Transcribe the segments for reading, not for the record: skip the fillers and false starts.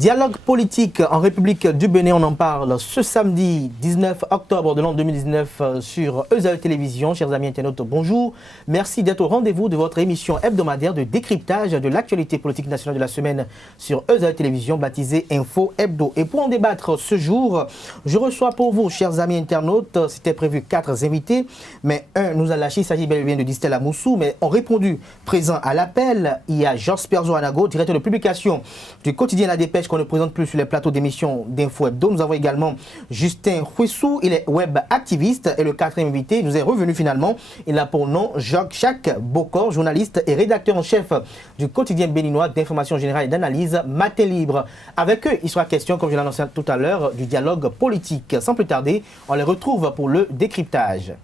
Dialogue politique en République du Bénin, on en parle ce samedi 19 octobre de l'an 2019 sur ESAE Télévision. Chers amis internautes, bonjour. Merci d'être au rendez-vous de votre émission hebdomadaire de décryptage de l'actualité politique nationale de la semaine sur ESAE Télévision, baptisée Info Hebdo. Et pour en débattre ce jour, je reçois pour vous, chers amis internautes, c'était prévu 4 invités, mais un nous a lâché, il s'agit bel et bien de Distel Amoussou, mais ont répondu présent à l'appel. Il y a Georges Perzo Anago, directeur de publication du quotidien La Dépêche, qu'on ne présente plus sur les plateaux d'émissions d'Info Hebdo. Nous avons également Justin Huissou, il est web activiste, et le 4e invité nous est revenu finalement. Il a pour nom Jacques Bokor, journaliste et rédacteur en chef du quotidien béninois d'information générale et d'analyse Matin Libre. Avec eux, il sera question, comme je l'annonçais tout à l'heure, du dialogue politique. Sans plus tarder, on les retrouve pour le décryptage.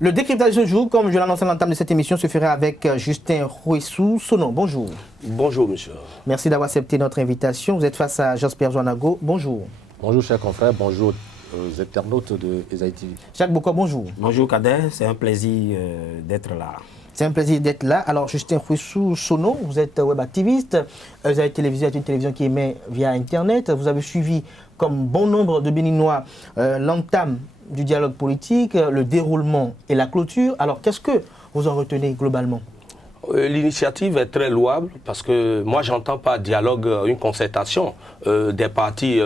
Le décryptage de ce jour, comme je l'annonçais à l'entame de cette émission, se ferait avec Justin Huissou Sono. Bonjour. Bonjour, monsieur. Merci d'avoir accepté notre invitation. Vous êtes face à Jasper Joanago. Bonjour. Bonjour, chers confrères. Bonjour aux internautes de ESAE TV. Jacques Bokor, bonjour. Bonjour, Kader. C'est un plaisir d'être là. C'est un plaisir d'être là. Alors, Justin Huissou Sono, vous êtes web activiste. ESAE Télévision est une télévision qui émet via Internet. Vous avez suivi, comme bon nombre de Béninois, l'entame du dialogue politique, le déroulement et la clôture. Alors, qu'est-ce que vous en retenez globalement? L'initiative est très louable parce que moi, j'entends pas dialogue, une concertation des partis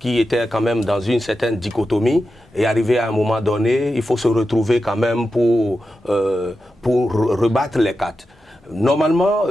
qui étaient quand même dans une certaine dichotomie, et arrivé à un moment donné, il faut se retrouver quand même pour rebattre les cartes. Normalement,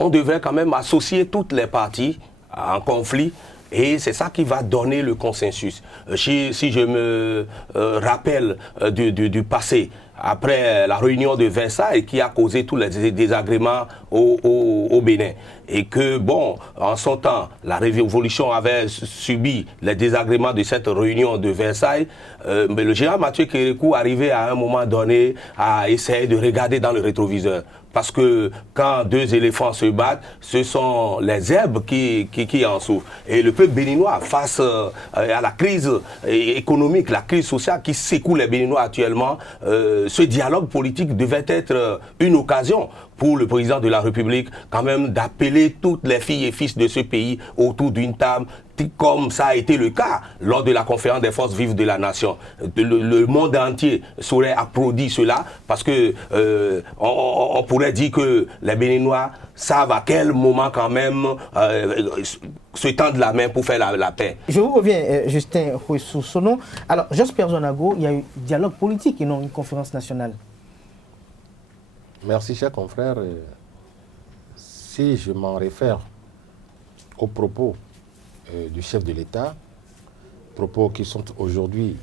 on devrait quand même associer toutes les parties en conflit. Et c'est ça qui va donner le consensus. Si je me rappelle du passé, après la réunion de Versailles qui a causé tous les désagréments au Bénin, et que, bon, en son temps, la révolution avait subi les désagréments de cette réunion de Versailles, mais le général Mathieu Kérékou arrivait à un moment donné à essayer de regarder dans le rétroviseur. Parce que quand deux éléphants se battent, ce sont les zèbres qui en souffrent. Et le peuple béninois, face à la crise économique, la crise sociale qui secoue les Béninois actuellement, ce dialogue politique devait être une occasion pour le président de la République, quand même, d'appeler toutes les filles et fils de ce pays autour d'une table, comme ça a été le cas lors de la conférence des forces vives de la nation. Le monde entier saurait applaudir cela, parce que on pourrait dire que les Béninois savent à quel moment quand même se tendre la main pour faire la paix. Je vous reviens, Justin Huissou Sono. Alors, Jasper Joanago, il y a eu dialogue politique et non une conférence nationale. Merci, cher confrère. Si je m'en réfère aux propos du chef de l'État, propos qui sont aujourd'hui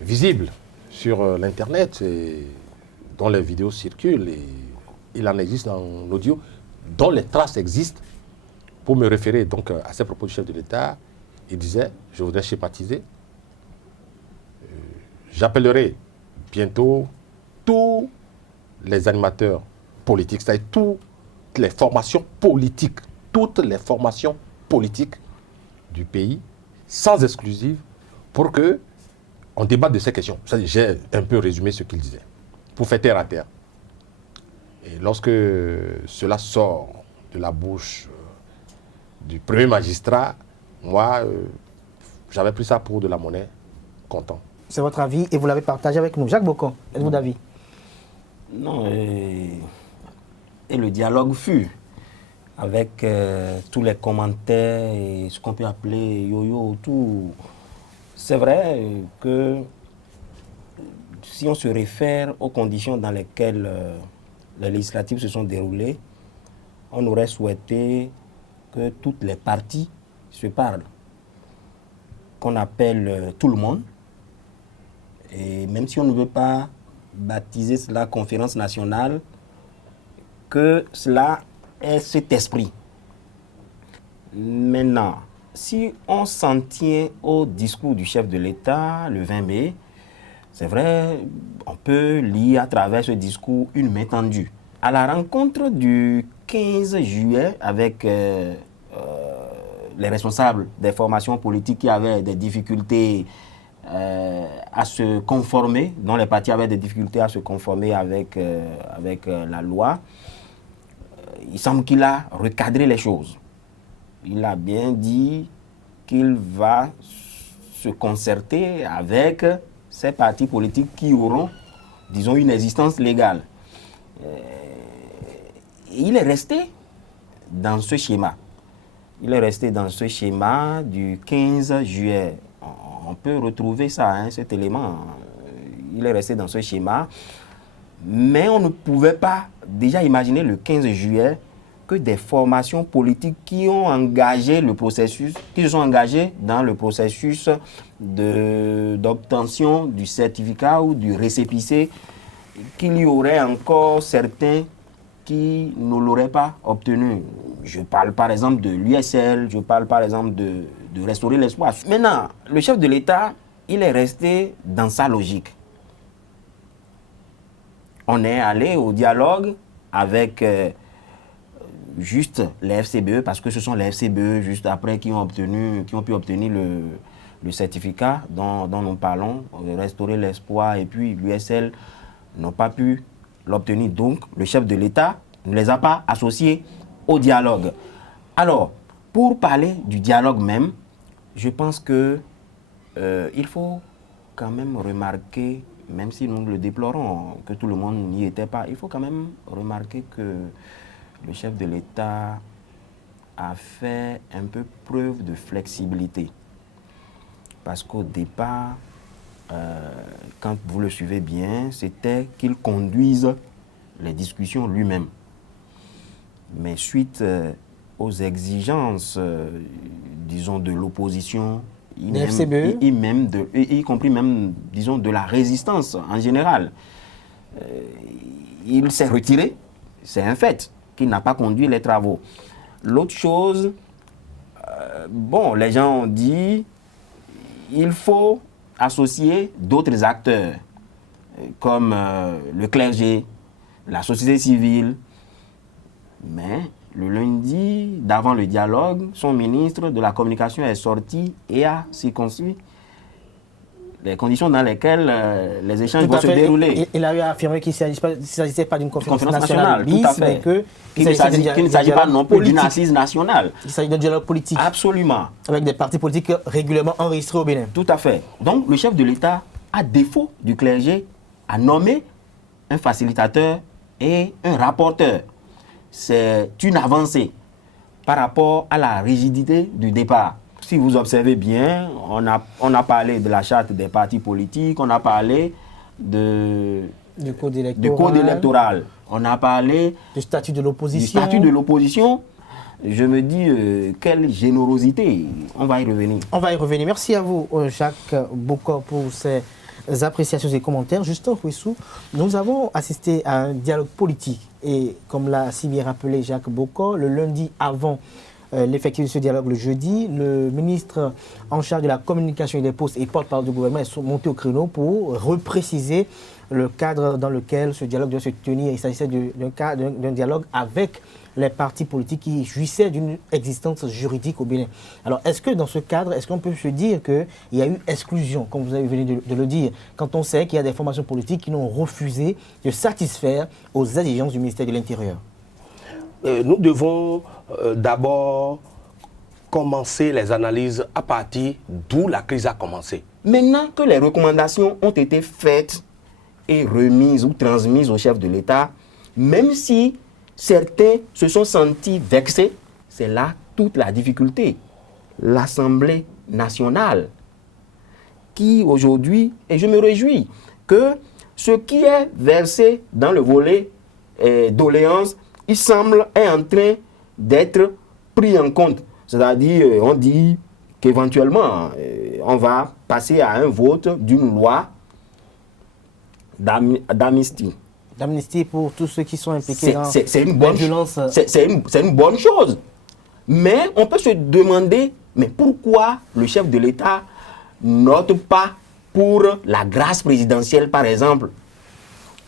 visibles sur l'Internet, dont les vidéos circulent, et il en existe en audio, dont les traces existent. Pour me référer donc à ces propos du chef de l'État, il disait, je voudrais schématiser, j'appellerai bientôt tous les animateurs politiques, c'est-à-dire toutes les formations politiques du pays, sans exclusive, pour que on débatte de ces questions. J'ai un peu résumé ce qu'il disait, pour faire terre à terre. Et lorsque cela sort de la bouche du premier magistrat, moi, j'avais pris ça pour de la monnaie, content. C'est votre avis et vous l'avez partagé avec nous. Jacques Bokor, êtes-vous d'avis? Non, et le dialogue fut, avec tous les commentaires et ce qu'on peut appeler yo-yo autour. C'est vrai que si on se réfère aux conditions dans lesquelles les législatives se sont déroulées, on aurait souhaité que toutes les parties se parlent, qu'on appelle tout le monde. Et même si on ne veut pas baptiser cela conférence nationale, que cela ait cet esprit. Maintenant, si on s'en tient au discours du chef de l'État le 20 mai, c'est vrai, on peut lire à travers ce discours une main tendue. À la rencontre du 15 juillet avec les responsables des formations politiques qui avaient des difficultés à se conformer, dont les partis avaient des difficultés à se conformer avec la loi, il semble qu'il a recadré les choses. Il a bien dit qu'il va se concerter avec ces partis politiques qui auront, disons, une existence légale. Il est resté dans ce schéma. Il est resté dans ce schéma du 15 juillet. On peut retrouver ça, hein, cet élément. Il est resté dans ce schéma. Mais on ne pouvait pas déjà imaginer le 15 juillet que des formations politiques qui ont engagé le processus, qui se sont engagées dans le processus d'obtention du certificat ou du récépissé, qu'il y aurait encore certains qui ne l'auraient pas obtenu. Je parle par exemple de l'USL, je parle par exemple de Restaurer l'Espoir. Maintenant, le chef de l'État, il est resté dans sa logique. On est allé au dialogue avec juste les FCBE, parce que ce sont les FCBE juste après qui ont pu obtenir le certificat dont nous parlons, Restaurer l'Espoir, et puis l'USL n'ont pas pu l'obtenir. Donc, le chef de l'État ne les a pas associés au dialogue. Alors, pour parler du dialogue même, je pense que il faut quand même remarquer, même si nous le déplorons, que tout le monde n'y était pas, il faut quand même remarquer que le chef de l'État a fait un peu preuve de flexibilité. Parce qu'au départ, quand vous le suivez bien, c'était qu'il conduise les discussions lui-même. Mais suite aux exigences, disons, de l'opposition, y compris même, disons, de la résistance en général, il s'est retiré, c'est un fait, qu'il n'a pas conduit les travaux. L'autre chose, bon, les gens ont dit, il faut associer d'autres acteurs, comme le clergé, la société civile. Mais le lundi, d'avant le dialogue, son ministre de la Communication est sorti et a circonscrit les conditions dans lesquelles les échanges vont se dérouler. Il a eu affirmé qu'il ne s'agissait pas d'une conférence nationale bis, mais qu'il ne s'agit pas non plus d'une assise nationale. Il s'agit d'un dialogue politique. Absolument. Avec des partis politiques régulièrement enregistrés au Bénin. Tout à fait. Donc, le chef de l'État, à défaut du clergé, a nommé un facilitateur et un rapporteur. C'est une avancée par rapport à la rigidité du départ. Si vous observez bien, on a parlé de la charte des partis politiques, on a parlé du code électoral, on a parlé du statut de l'opposition. Je me dis, quelle générosité. On va y revenir. On va y revenir. Merci à vous, Jacques Bokor, pour ces appréciations et commentaires. Justin Fouissou, nous avons assisté à un dialogue politique. Et comme l'a si bien rappelé Jacques Bokor, le lundi avant l'effectif de ce dialogue, le jeudi, le ministre en charge de la communication et des postes et porte-parole du gouvernement est monté au créneau pour repréciser le cadre dans lequel ce dialogue doit se tenir. Il s'agissait d'un dialogue avec les partis politiques qui jouissaient d'une existence juridique au Bénin. Alors, est-ce que dans ce cadre, est-ce qu'on peut se dire qu'il y a eu exclusion, comme vous avez venu de le dire, quand on sait qu'il y a des formations politiques qui n'ont refusé de satisfaire aux exigences du ministère de l'Intérieur? Nous devons d'abord commencer les analyses à partir d'où la crise a commencé. Maintenant que les recommandations ont été faites et remises ou transmises au chef de l'État, même si certains se sont sentis vexés, c'est là toute la difficulté. L'Assemblée nationale, qui aujourd'hui, et je me réjouis, que ce qui est versé dans le volet doléances, il semble être en train d'être pris en compte. C'est-à-dire, on dit qu'éventuellement, on va passer à un vote d'une loi d'amnistie. D'amnistie pour tous ceux qui sont impliqués dans la violence. C'est une bonne chose. Mais on peut se demander, mais pourquoi le chef de l'État note pas pour la grâce présidentielle, par exemple?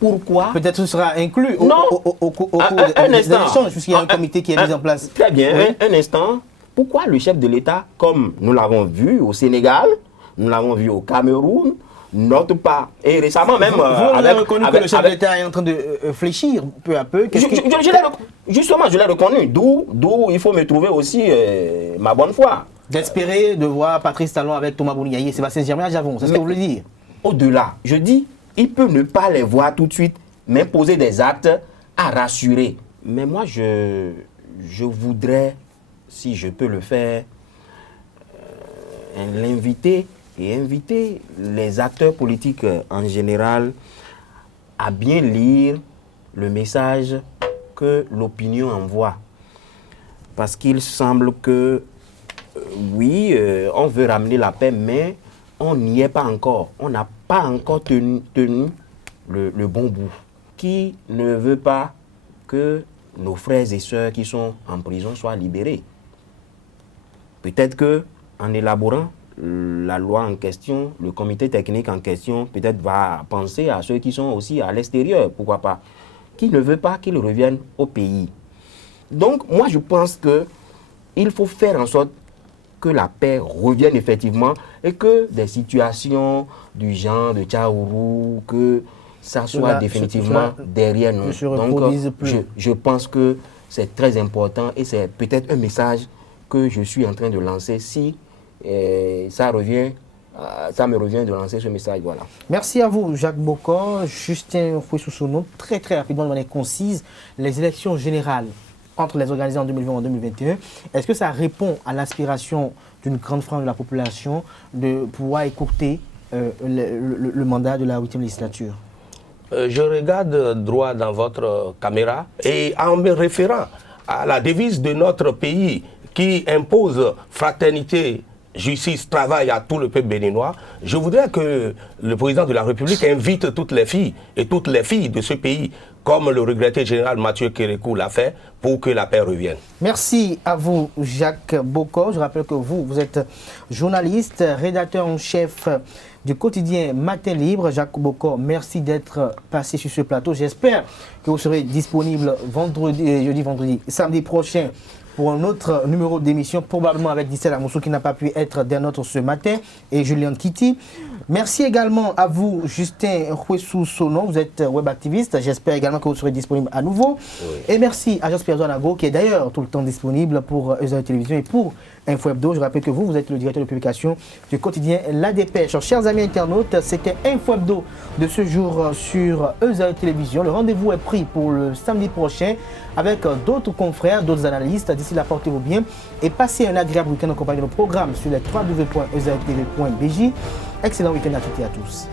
Pourquoi? Peut-être que ce sera inclus au cours des échanges, puisqu'il y a un comité qui est mis en place. Très bien, oui. un instant. Pourquoi le chef de l'État, comme nous l'avons vu au Sénégal, nous l'avons vu au Cameroun, note pas. Et récemment même... Vous avez reconnu que le chef de l'État est en train de fléchir peu à peu. Justement, je l'ai reconnu. D'où il faut me trouver aussi ma bonne foi. D'espérer de voir Patrice Talon avec Thomas Bouniaï et Sébastien Germain-Javon, c'est ce que vous voulez dire? Au-delà, je dis, il peut ne pas les voir tout de suite, mais poser des actes à rassurer. Mais moi, je voudrais, si je peux le faire, l'inviter et inviter les acteurs politiques en général à bien lire le message que l'opinion envoie. Parce qu'il semble que, oui, on veut ramener la paix, mais on n'y est pas encore. On n'a pas encore tenu le bon bout. Qui ne veut pas que nos frères et sœurs qui sont en prison soient libérés? Peut-être qu'en élaborant la loi en question, le comité technique en question peut-être va penser à ceux qui sont aussi à l'extérieur, pourquoi pas, qui ne veut pas qu'ils reviennent au pays. Donc moi je pense qu'il faut faire en sorte que la paix revienne effectivement et que des situations du genre de Tchaourou, que ça soit définitivement derrière nous. Donc je pense que c'est très important et c'est peut-être un message que je suis en train de lancer si ça me revient de lancer ce message. Voilà. Merci à vous, Jacques Bokor. Justin Fouessou-Sono, très rapidement, de manière concise, les élections générales entre les organisées en 2020 et en 2021, est-ce que ça répond à l'aspiration d'une grande frange de la population de pouvoir écourter le mandat de la 8e législature? Je regarde droit dans votre caméra et en me référant à la devise de notre pays qui impose fraternité, justice, travail à tout le peuple béninois, je voudrais que le président de la République invite toutes les filles et toutes les filles de ce pays, comme le regretté général Mathieu Kérékou l'a fait, pour que la paix revienne. Merci à vous, Jacques Bokor. Je rappelle que vous êtes journaliste, rédacteur en chef du quotidien Matin Libre. Jacques Bokor, merci d'être passé sur ce plateau. J'espère que vous serez disponible samedi prochain pour un autre numéro d'émission, probablement avec Dissel Amoussou qui n'a pas pu être des nôtres ce matin, et Julien Kitty. Merci également à vous, Justin Fouessou-Sono, vous êtes web activiste. J'espère également que vous serez disponible à nouveau. Oui. Et merci à Jos Pierre Nago, qui est d'ailleurs tout le temps disponible pour EZA Télévision et pour Info Hebdo. Je rappelle que vous êtes le directeur de publication du quotidien La Dépêche. Chers amis internautes, c'était Info Hebdo de ce jour sur EZA Télévision. Le rendez-vous est pris pour le samedi prochain avec d'autres confrères, d'autres analystes. D'ici là, portez-vous bien et passez un agréable week-end en compagnie de nos programmes sur les www.ezatv.bj. Excellent week-end à toutes et à tous.